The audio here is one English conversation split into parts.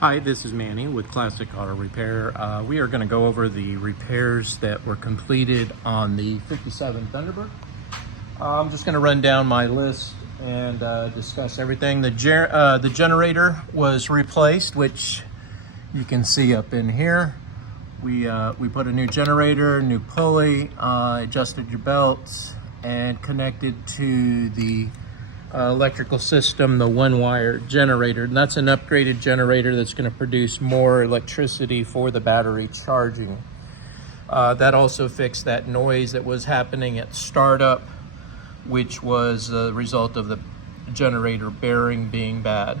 Hi, this is Manny with Classic Auto Repair. We are going to go over the repairs that were completed on the 57 Thunderbird. I'm just going to run down my list and discuss everything. The generator was replaced, which you can see up in here. We put a new generator, new pulley, adjusted your belts, and connected to the electrical system, the one-wire generator. And that's an upgraded generator that's going to produce more electricity for the battery charging. That also fixed that noise that was happening at startup, which was the result of the generator bearing being bad.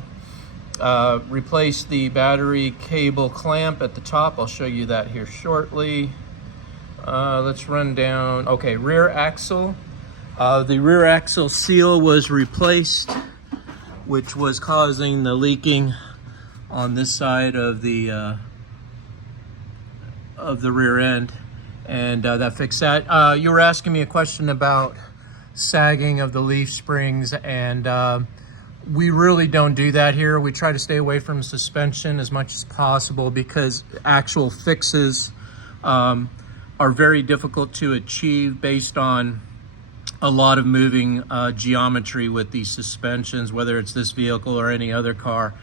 Replaced the battery cable clamp at the top. I'll show you that here shortly. Let's run down. Okay, rear axle. The rear axle seal was replaced, which was causing the leaking on this side of the rear end, and that fixed that. You were asking me a question about sagging of the leaf springs, and we really don't do that here. We try to stay away from suspension as much as possible because actual fixes are very difficult to achieve based on a lot of moving geometry with these suspensions, whether it's this vehicle or any other car.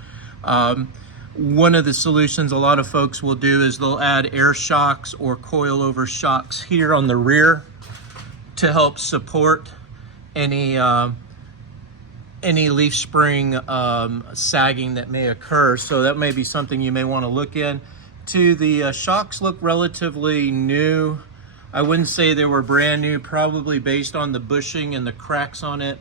One of the solutions a lot of folks will do is they'll add air shocks or coilover shocks here on the rear to help support any leaf spring sagging that may occur. So that may be something you may want to look into. The shocks look relatively new. I wouldn't say they were brand new, probably based on the bushing and the cracks on it,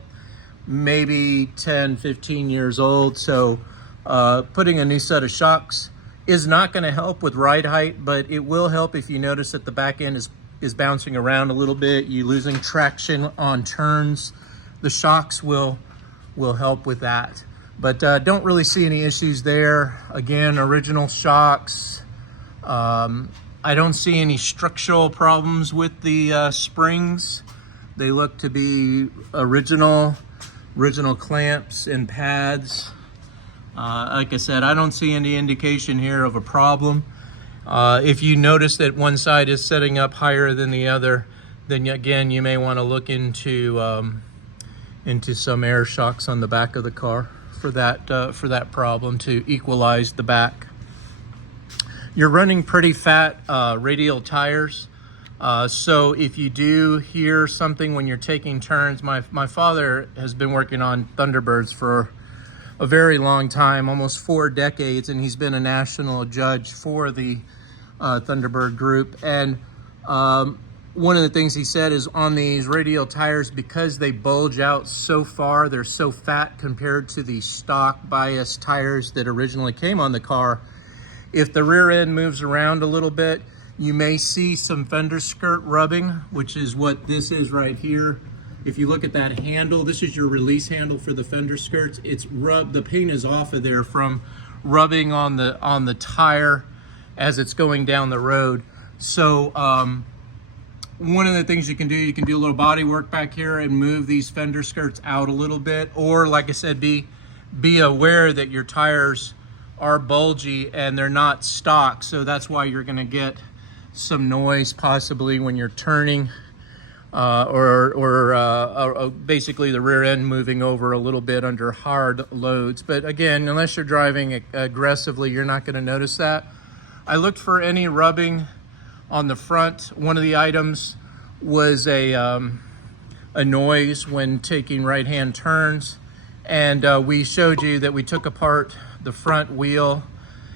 maybe 10, 15 years old. So putting a new set of shocks is not going to help with ride height, but it will help if you notice that the back end is bouncing around a little bit, you're losing traction on turns. The shocks will help with that. But don't really see any issues there. Again, original shocks. I don't see any structural problems with the springs. They look to be original clamps and pads. Like I said, I don't see any indication here of a problem. If you notice that one side is setting up higher than the other, then again, you may want to look into some air shocks on the back of the car for that problem to equalize the back. You're running pretty fat radial tires, so if you do hear something when you're taking turns, my father has been working on Thunderbirds for a very long time, almost 4 decades, and he's been a national judge for the Thunderbird group. And one of the things he said is on these radial tires, because they bulge out so far, they're so fat compared to the stock bias tires that originally came on the car. If the rear end moves around a little bit, you may see some fender skirt rubbing, which is what this is right here. If you look at that handle, this is your release handle for the fender skirts. It's rubbed, the paint is off of there from rubbing on the tire as it's going down the road. So one of the things you can do a little body work back here and move these fender skirts out a little bit, or like I said, be aware that your tires are bulgy and they're not stock, so that's why you're going to get some noise possibly when you're turning, or basically the rear end moving over a little bit under hard loads. But again, unless you're driving aggressively, you're not going to notice that. I looked for any rubbing on the front. One of the items was a noise when taking right-hand turns, and we showed you that we took apart the front wheel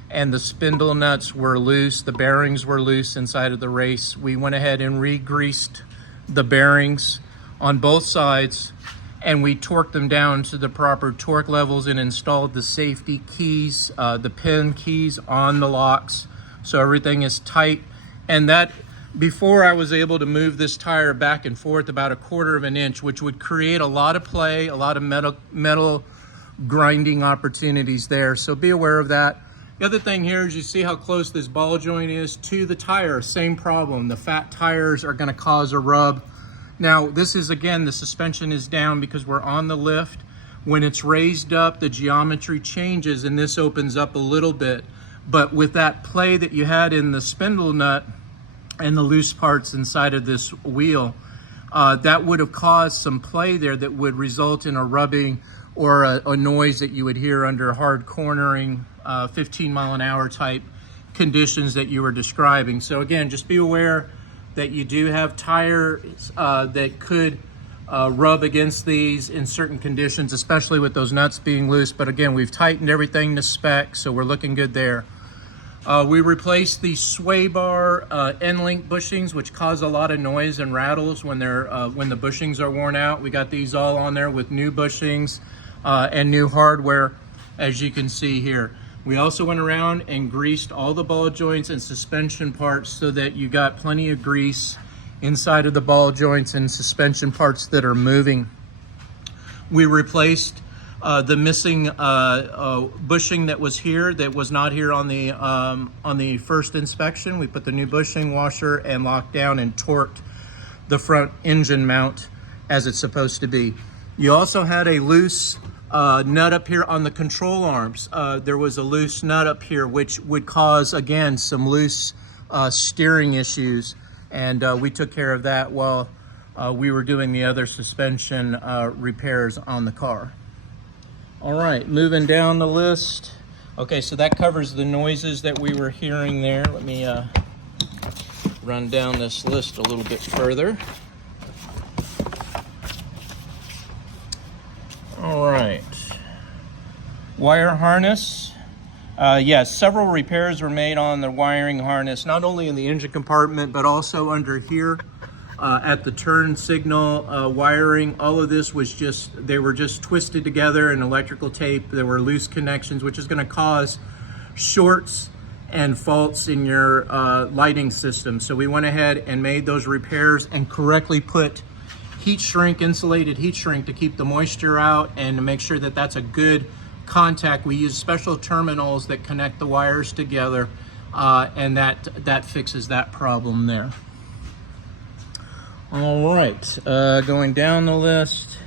and the spindle nuts were loose, the bearings were loose inside of the race. We went ahead and re-greased the bearings on both sides, and we torqued them down to the proper torque levels and installed the safety keys, the pin keys on the locks, so everything is tight. And that, before I was able to move this tire back and forth about 1/4 of an inch, which would create a lot of play, a lot of metal grinding opportunities there, so be aware of that. The other thing here is you see how close this ball joint is to the tire. Same problem, the fat tires are going to cause a rub. Now this is, again, the suspension is down because we're on the lift. When it's raised up, the geometry changes and this opens up a little bit. But with that play that you had in the spindle nut and the loose parts inside of this wheel, that would have caused some play there that would result in a rubbing or a noise that you would hear under hard cornering, 15-mile-an-hour type conditions that you were describing. So again, just be aware that you do have tires that could rub against these in certain conditions, especially with those nuts being loose. But again, we've tightened everything to spec, so we're looking good there. We replaced the sway bar end link bushings, which cause a lot of noise and rattles when the bushings are worn out. We got these all on there with new bushings and new hardware, as you can see here. We also went around and greased all the ball joints and suspension parts so that you got plenty of grease inside of the ball joints and suspension parts that are moving. We replaced the missing bushing that was here, that was not here on the first inspection. We put the new bushing, washer, and locked down and torqued the front engine mount as it's supposed to be. You also had a loose nut up here on the control arms. There was a loose nut up here which would cause, again, some loose steering issues, and we took care of that while we were doing the other suspension repairs on the car. All right, moving down the list. Okay, so that covers the noises that we were hearing there. Let me run down this list a little bit further. All right, wire harness. Yes, several repairs were made on the wiring harness, not only in the engine compartment, but also under here at the turn signal wiring. All of this was they were just twisted together in electrical tape. There were loose connections, which is going to cause shorts and faults in your lighting system. So we went ahead and made those repairs and correctly put heat shrink, insulated heat shrink, to keep the moisture out and to make sure that that's a good contact. We use special terminals that connect the wires together, and that fixes that problem there. All right, going down the list.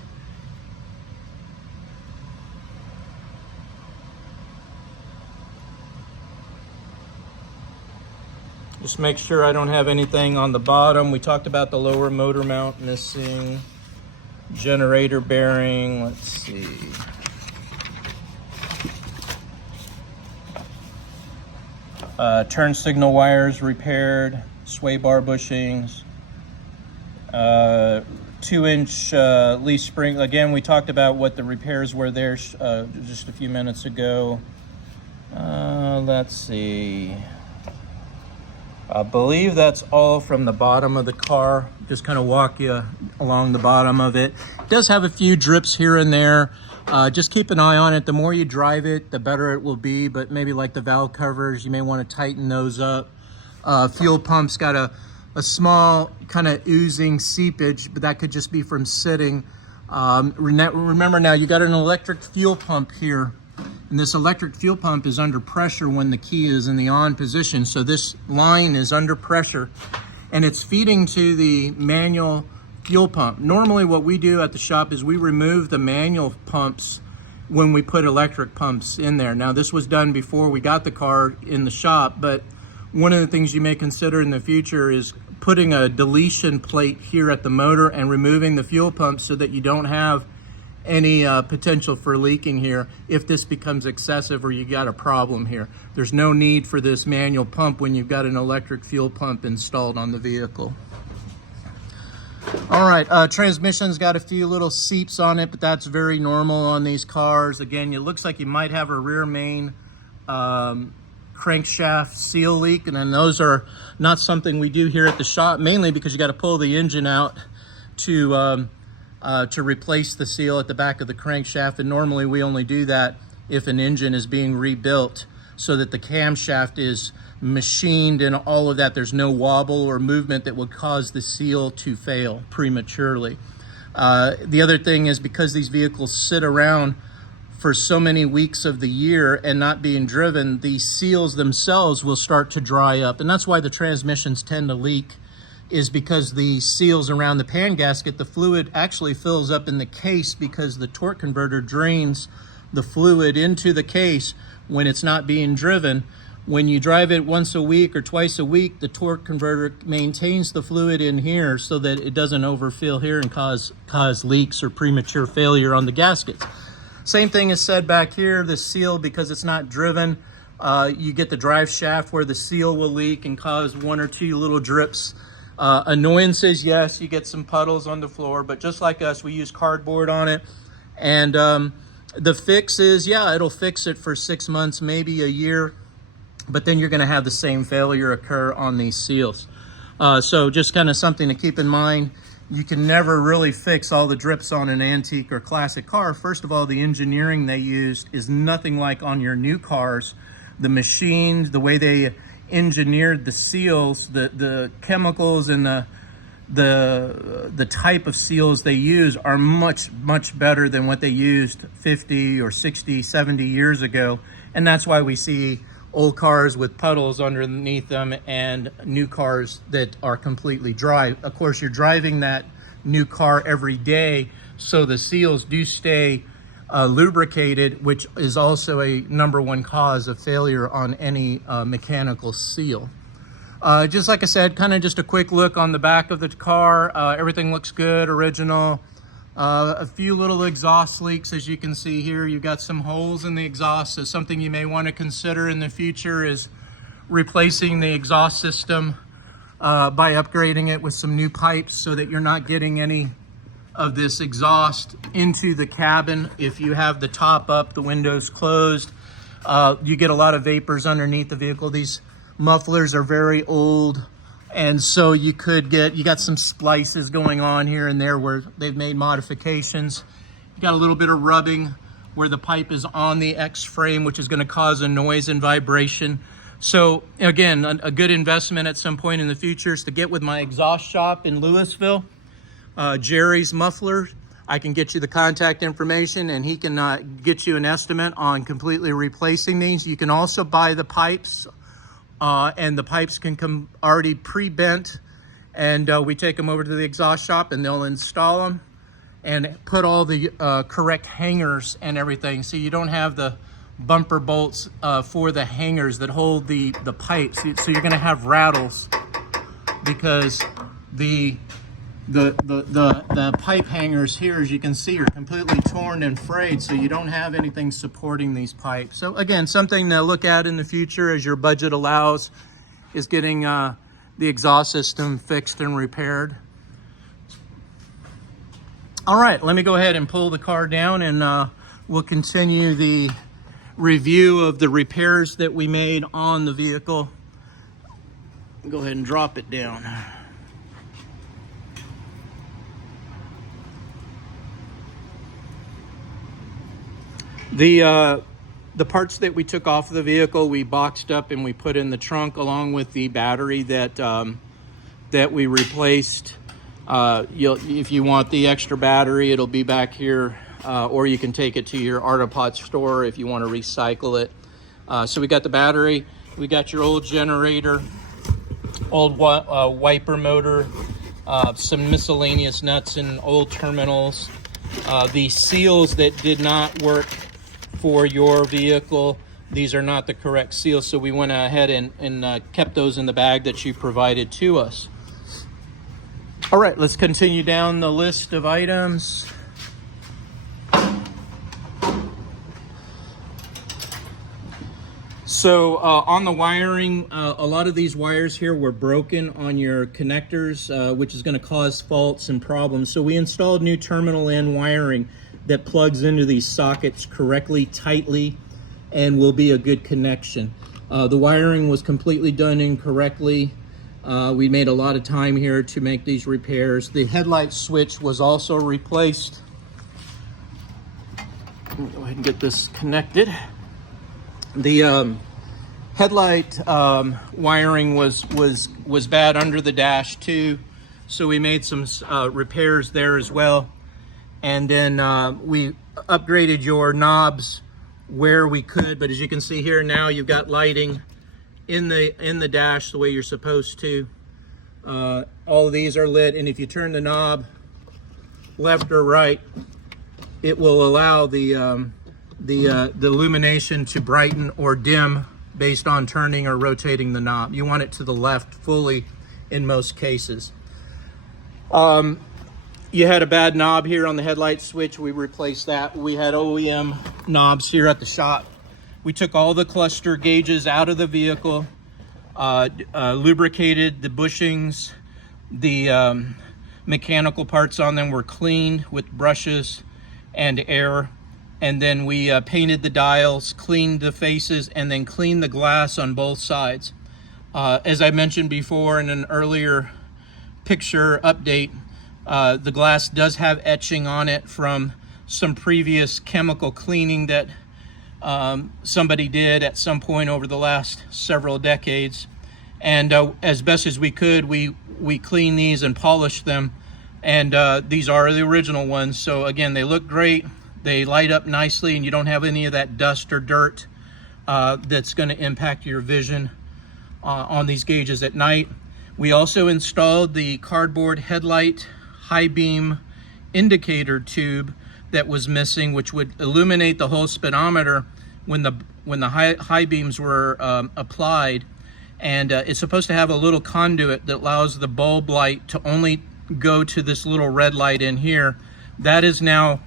Just make sure I don't have anything on the bottom. We talked about the lower motor mount missing, generator bearing, let's see. Turn signal wires repaired, sway bar bushings, 2-inch leaf spring. Again, we talked about what the repairs were there just a few minutes ago. Let's see. I believe that's all from the bottom of the car. Just kind of walk you along the bottom of it. It does have a few drips here and there. Just keep an eye on it. The more you drive it, the better it will be, but maybe like the valve covers, you may want to tighten those up. Fuel pump's got a small kind of oozing seepage, but that could just be from sitting. Remember now, you got an electric fuel pump here, and this electric fuel pump is under pressure when the key is in the on position. So this line is under pressure and it's feeding to the manual fuel pump. Normally what we do at the shop is we remove the manual pumps when we put electric pumps in there. Now this was done before we got the car in the shop, but one of the things you may consider in the future is putting a deletion plate here at the motor and removing the fuel pump so that you don't have any potential for leaking here if this becomes excessive or you got a problem here. There's no need for this manual pump when you've got an electric fuel pump installed on the vehicle. All right, transmission's got a few little seeps on it, but that's very normal on these cars. Again, it looks like you might have a rear main crankshaft seal leak, and then those are not something we do here at the shop, mainly because you got to pull the engine out to replace the seal at the back of the crankshaft, and normally we only do that if an engine is being rebuilt so that the camshaft is machined and all of that. There's no wobble or movement that would cause the seal to fail prematurely. The other thing is, because these vehicles sit around for so many weeks of the year and not being driven, the seals themselves will start to dry up, and that's why the transmissions tend to leak is because the seals around the pan gasket, the fluid actually fills up in the case because the torque converter drains the fluid into the case when it's not being driven. When you drive it once a week or twice a week, the torque converter maintains the fluid in here so that it doesn't overfill here and cause leaks or premature failure on the gaskets. Same thing is said back here. The seal, because it's not driven, you get the drive shaft where the seal will leak and cause 1 or 2 little drips. Annoyances, yes, you get some puddles on the floor, but just like us, we use cardboard on it. And the fix is, yeah, it'll fix it for 6 months, maybe a year, but then you're going to have the same failure occur on these seals. So just kind of something to keep in mind. You can never really fix all the drips on an antique or classic car. First of all, the engineering they used is nothing like on your new cars. The machines, the way they engineered the seals, the chemicals and the type of seals they use are much better than what they used 50 or 60, 70 years ago. And that's why we see old cars with puddles underneath them and new cars that are completely dry. Of course, you're driving that new car every day, so the seals do stay lubricated, which is also a #1 cause of failure on any mechanical seal. Just like I said, kind of just a quick look on the back of the car. Everything looks good, original. A few little exhaust leaks, as you can see here. You've got some holes in the exhaust, so something you may want to consider in the future is replacing the exhaust system by upgrading it with some new pipes so that you're not getting any of this exhaust into the cabin. If you have the top up, the windows closed, you get a lot of vapors underneath the vehicle. These mufflers are very old, and so you got some splices going on here and there where they've made modifications. You got a little bit of rubbing where the pipe is on the X frame, which is going to cause a noise and vibration. So again, a good investment at some point in the future is to get with my exhaust shop in Louisville, Jerry's Muffler. I can get you the contact information and he can get you an estimate on completely replacing these. You can also buy the pipes, and the pipes can come already pre-bent, and we take them over to the exhaust shop and they'll install them and put all the correct hangers and everything, so you don't have the bumper bolts for the hangers that hold the pipes. So you're going to have rattles because the pipe hangers here, as you can see, are completely torn and frayed, so you don't have anything supporting these pipes. So again, something to look at in the future as your budget allows is getting the exhaust system fixed and repaired. All right, let me go ahead and pull the car down and we'll continue the review of the repairs that we made on the vehicle. Go ahead and drop it down. The parts that we took off of the vehicle, we boxed up and we put in the trunk along with the battery that we replaced. If you want the extra battery, it'll be back here, or you can take it to your Artapot store if you want to recycle it. So we got the battery, we got your old generator, old wiper motor, some miscellaneous nuts and old terminals, the seals that did not work for your vehicle. These are not the correct seals, so we went ahead and kept those in the bag that you provided to us. All right, let's continue down the list of items. So on the wiring, a lot of these wires here were broken on your connectors, which is going to cause faults and problems. So we installed new terminal end wiring that plugs into these sockets correctly, tightly, and will be a good connection. The wiring was completely done incorrectly. We made a lot of time here to make these repairs. The headlight switch was also replaced. Let me go ahead and get this connected. The headlight wiring was bad under the dash too, so we made some repairs there as well. And then we upgraded your knobs where we could, but as you can see here now, you've got lighting in the dash the way you're supposed to. All of these are lit, and if you turn the knob left or right, it will allow the illumination to brighten or dim based on turning or rotating the knob. You want it to the left fully in most cases. You had a bad knob here on the headlight switch. We replaced that. We had OEM knobs here at the shop. We took all the cluster gauges out of the vehicle, lubricated the bushings, the mechanical parts on them were cleaned with brushes and air, and then we painted the dials, cleaned the faces, and then cleaned the glass on both sides. As I mentioned before in an earlier picture update, the glass does have etching on it from some previous chemical cleaning that somebody did at some point over the last several decades. And as best as we could, we cleaned these and polished them. And these are the original ones. So again, they look great. They light up nicely, and you don't have any of that dust or dirt that's going to impact your vision on these gauges at night. We also installed the cardboard headlight high beam indicator tube that was missing, which would illuminate the whole speedometer when the high beams were applied. And it's supposed to have a little conduit that allows the bulb light to only go to this little red light in here. That is now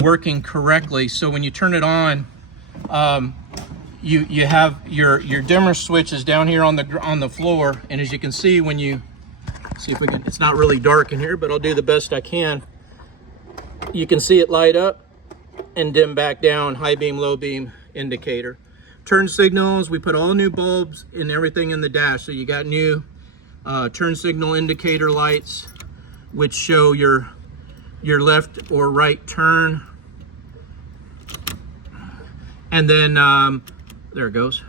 working correctly. So when you turn it on, you have your dimmer switch is down here on the floor, and as you can see, when you see if we can, it's not really dark in here, but I'll do the best I can. You can see it light up and dim back down, high beam, low beam indicator. Turn signals, we put all new bulbs and everything in the dash. So you got new turn signal indicator lights, which show your left or right turn. And then, there it goes.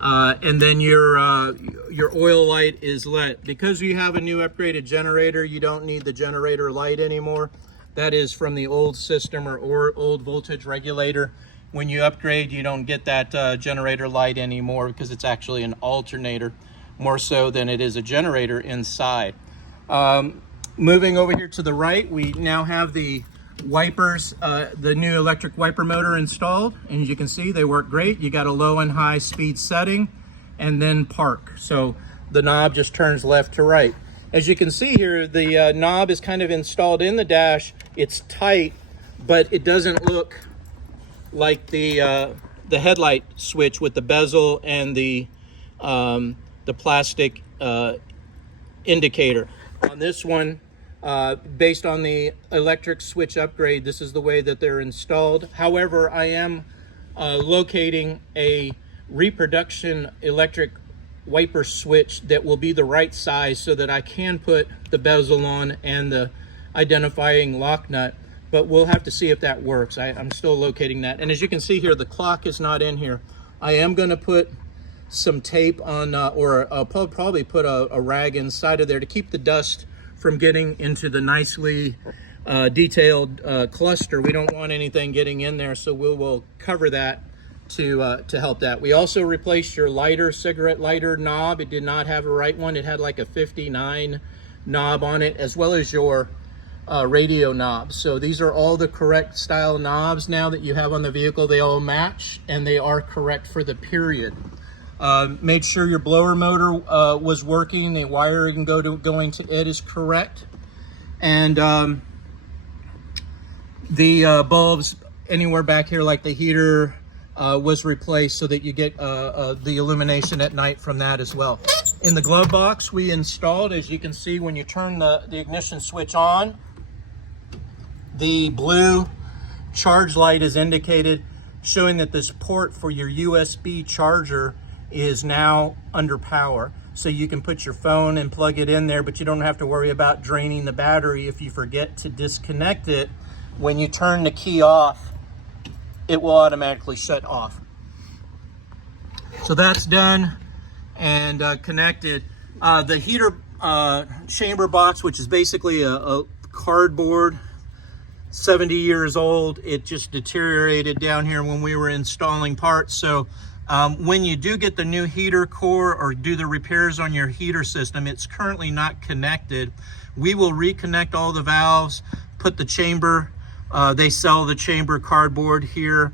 And then your oil light is lit. Because you have a new upgraded generator, you don't need the generator light anymore. That is from the old system or old voltage regulator. When you upgrade, you don't get that generator light anymore because it's actually an alternator, more so than it is a generator inside. Moving over here to the right, we now have the wipers, the new electric wiper motor installed, and as you can see, they work great. You got a low and high speed setting, and then park. So the knob just turns left to right. As you can see here, the knob is kind of installed in the dash. It's tight, but it doesn't look like the headlight switch with the bezel and the plastic indicator. On this one, based on the electric switch upgrade, this is the way that they're installed. However, I am locating a reproduction electric wiper switch that will be the right size so that I can put the bezel on and the identifying lock nut, but we'll have to see if that works. I'm still locating that. And as you can see here, the clock is not in here. I am going to put some tape on, or I'll probably put a rag inside of there to keep the dust from getting into the nicely detailed cluster. We don't want anything getting in there, so we will cover that to help that. We also replaced your lighter, cigarette lighter knob. It did not have a right one. It had like a 59 knob on it, as well as your radio knob. So these are all the correct style knobs now that you have on the vehicle. They all match and they are correct for the period. Made sure your blower motor was working. The wiring going to it is correct. And the bulbs anywhere back here, like the heater, was replaced so that you get the illumination at night from that as well. In the glove box, we installed, as you can see, when you turn the ignition switch on, the blue charge light is indicated, showing that this port for your USB charger is now under power. So you can put your phone and plug it in there, but you don't have to worry about draining the battery. If you forget to disconnect it, when you turn the key off, it will automatically shut off. So that's done and connected. The heater chamber box, which is basically a cardboard, 70 years old, it just deteriorated down here when we were installing parts. So When you do get the new heater core or do the repairs on your heater system, it's currently not connected. We will reconnect all the valves, put the chamber, they sell the chamber cardboard here.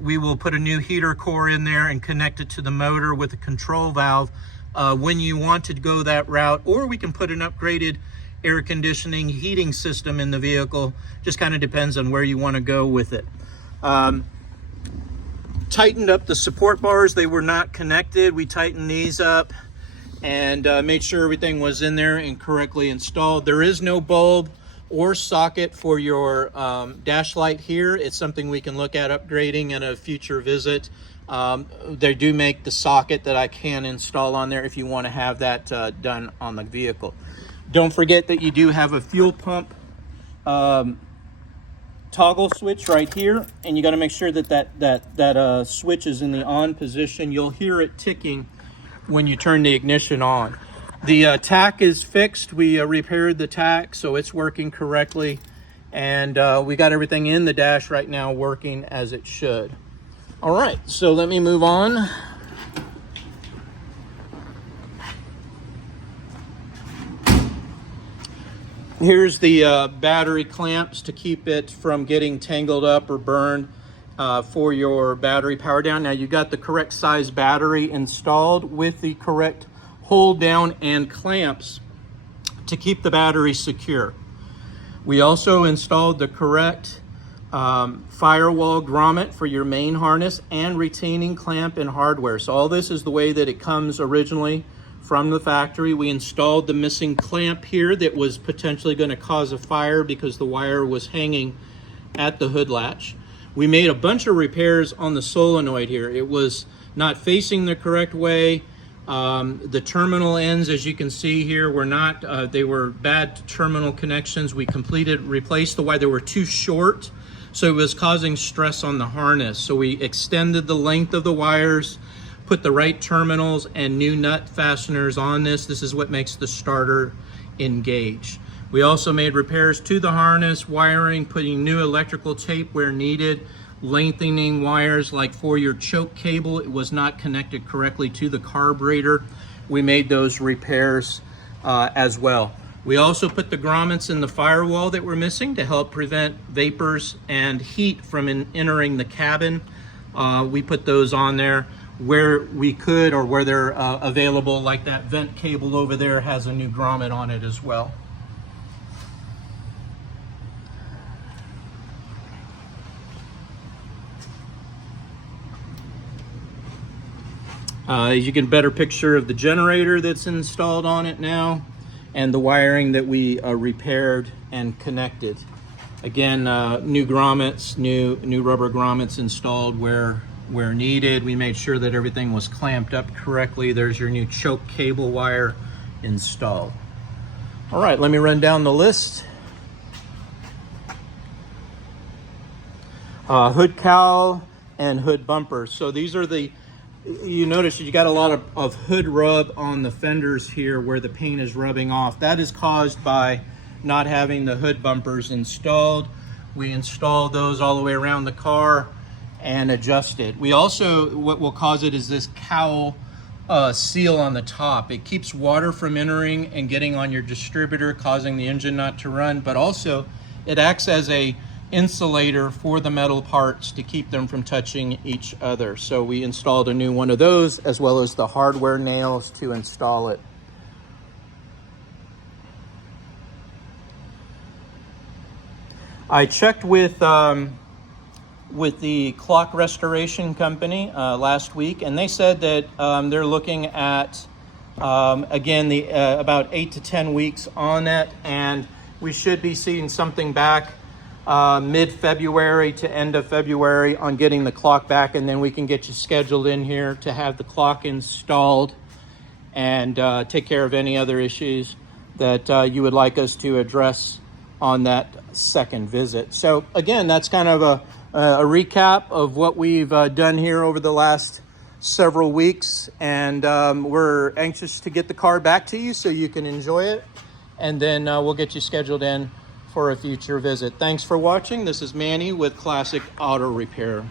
We will put a new heater core in there and connect it to the motor with a control valve when you want to go that route, or we can put an upgraded air conditioning heating system in the vehicle. Just kind of depends on where you want to go with it. Tightened up the support bars. They were not connected. We tightened these up and made sure everything was in there and correctly installed. There is no bulb or socket for your dash light here. It's something we can look at upgrading in a future visit. They do make the socket that I can install on there if you want to have that done on the vehicle. Don't forget that you do have a fuel pump toggle switch right here, and you got to make sure that that switch is in the on position. You'll hear it ticking when you turn the ignition on. The tach is fixed. We repaired the tach, so it's working correctly, and we got everything in the dash right now working as it should. All right, so let me move on. Here's the battery clamps to keep it from getting tangled up or burned for your battery power down. Now you got the correct size battery installed with the correct hold down and clamps to keep the battery secure. We also installed the correct firewall grommet for your main harness and retaining clamp and hardware. So all this is the way that it comes originally from the factory. We installed the missing clamp here that was potentially going to cause a fire because the wire was hanging at the hood latch. We made a bunch of repairs on the solenoid here. It was not facing the correct way. The terminal ends, as you can see here, were not, they were bad terminal connections. We replaced the wire. They were too short, so it was causing stress on the harness. So we extended the length of the wires, put the right terminals and new nut fasteners on this. This is what makes the starter engage. We also made repairs to the harness, wiring, putting new electrical tape where needed, lengthening wires like for your choke cable. It was not connected correctly to the carburetor. We made those repairs as well. We also put the grommets in the firewall that were missing to help prevent vapors and heat from entering the cabin. We put those on there where we could, or where they're available, like that vent cable over there has a new grommet on it as well. As you get a better picture of the generator that's installed on it now, and the wiring that we repaired and connected. Again, new grommets, new rubber grommets installed where needed. We made sure that everything was clamped up correctly. There's your new choke cable wire installed. All right, let me run down the list. Hood cowl and hood bumper. So these are you notice you got a lot of hood rub on the fenders here where the paint is rubbing off. That is caused by not having the hood bumpers installed. We installed those all the way around the car and adjusted. We also, what will cause it is this cowl seal on the top. It keeps water from entering and getting on your distributor, causing the engine not to run, but also it acts as a insulator for the metal parts to keep them from touching each other. So we installed a new one of those, as well as the hardware nails to install it. I checked with the clock restoration company last week, and they said that they're looking at again about 8 to 10 weeks on that, and we should be seeing something back mid-February to end of February on getting the clock back, and then we can get you scheduled in here to have the clock installed and take care of any other issues that you would like us to address on that second visit. So again, that's kind of a recap of what we've done here over the last several weeks, and we're anxious to get the car back to you so you can enjoy it, and then we'll get you scheduled in for a future visit. Thanks for watching. This is Manny with Classic Auto Repair.